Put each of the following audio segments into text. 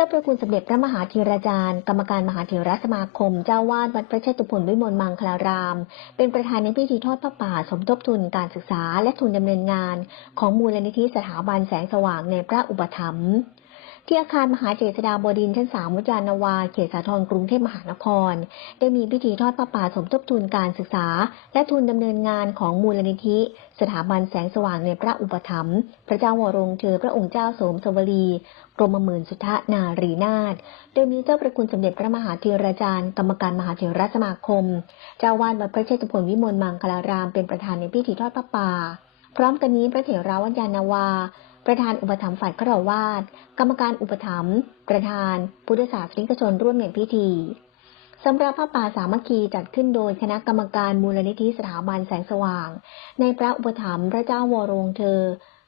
จ้าประคุณสมเด็จพระมหาธีราจารย์ กรรมการมหาเถรสมาคม เจ้าวาดวัดพระเชตุพนวิมลมังคลาราม เป็นประธานในพิธีทอดพระป่า สมทบทุนการศึกษาและทุนดำเนินงาน ของมูลนิธิสถาบันแสงสว่างในพระอุปถัมภ์ ที่อาคารมหาเจษฎาบดินทร์ชั้นสามวุจานาวา เขตสาทรกรุงเทพมหานคร ได้มีพิธีทอดพระป่าสมทบทุนการศึกษา และทุนดำเนินงานของมูลนิธิ สถาบันแสงสว่างในพระอุปถัมภ์พระเจ้าวรวงเธอพระองค์เจ้าสมสวลีกรมหมื่นสุทธนารีนาถโดยมีเจ้าประคุณสมเด็จพระมหาเทราจารย์ กรรมการมหาเถรสมาคม เจ้าวาดวัดพระเชตุพนวิมลมังคลารามเป็นประธานในพิธีทอดพระป่าพร้อมกันนี้พระเถราวัญญานาวา ประธานอุปถัมภ์ฝ่ายฆราวาสกรรมการอุปถัมภ์ประธาน พุทธศาสนิกชนร่วมในพิธีสำหรับพระป่าสามัคคีจัดขึ้นโดยคณะกรรมการมูลนิธิสถาบันแสงสว่าง ในพระอุปถัมภ์พระเจ้าวรวงเธอ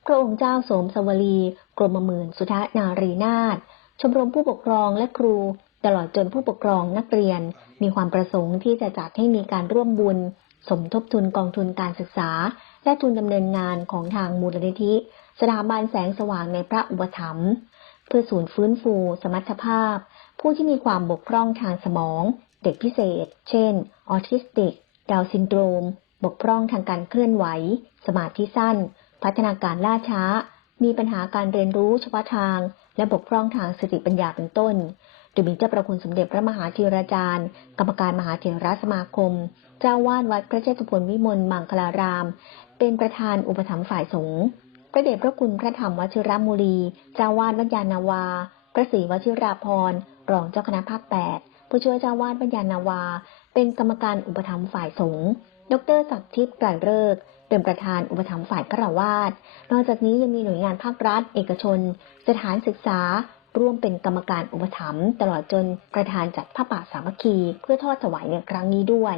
พระองค์เจ้าสมสวลีกรมหมื่นสุทธนารีนาถชมรมผู้ปกครองและครู ตลอดจนผู้ปกครองนักเรียน มีความประสงค์ที่จะจัดให้มีการร่วมบุญ สมทบทุนกองทุนการศึกษา และทุนดำเนินงานของทางมูลนิธิ สถาบันแสงสว่างในพระอุปถัมภ์เพื่อศูนย์ฟื้นฟู สมรรถภาพ ผู้ที่มีความบกพร่องทางสมอง เด็กพิเศษ เช่น ออทิสติก ดาวซินโดรม บกพร่องทางการเคลื่อนไหว สมาธิสั้น พัฒนาการล่าช้า มีปัญหาการเรียนรู้เฉพาะทาง และบกพร่องทางสติปัญญาเป็นต้นโดยมีเจ้าประคุณสมเด็จพระมหาธีราจารย์ กรรมการมหาเถรสมาคม เจ้าวาดวัดพระเชตุพนวิมลมังคลาราม เป็นประธานอุปถัมภ์ฝ่ายสงฆ์พระเดชพระคุณพระธรรมวชิรมุลี เจ้าวาดวัดยานาวา พระศรีวชิราภรณ์รองเจ้าคณะภาค 8 ผู้ช่วยเจ้าวาดวัดยานาวา เป็นกรรมการอุปถัมภ์ฝ่ายสงฆ์ ดรศักดิ์ทิพย์ไกรเลิกเป็นประธานอุปถัมภ์ฝ่ายฆราวาสนอกจากนี้ยังมีหน่วยงานภาครัฐ เอกชน สถานศึกษา ร่วมเป็นกรรมการอุปถัมภ์ตลอดจนประธานจัดผ้าป่าสามัคคี เพื่อทอดถวายในครั้งนี้ด้วย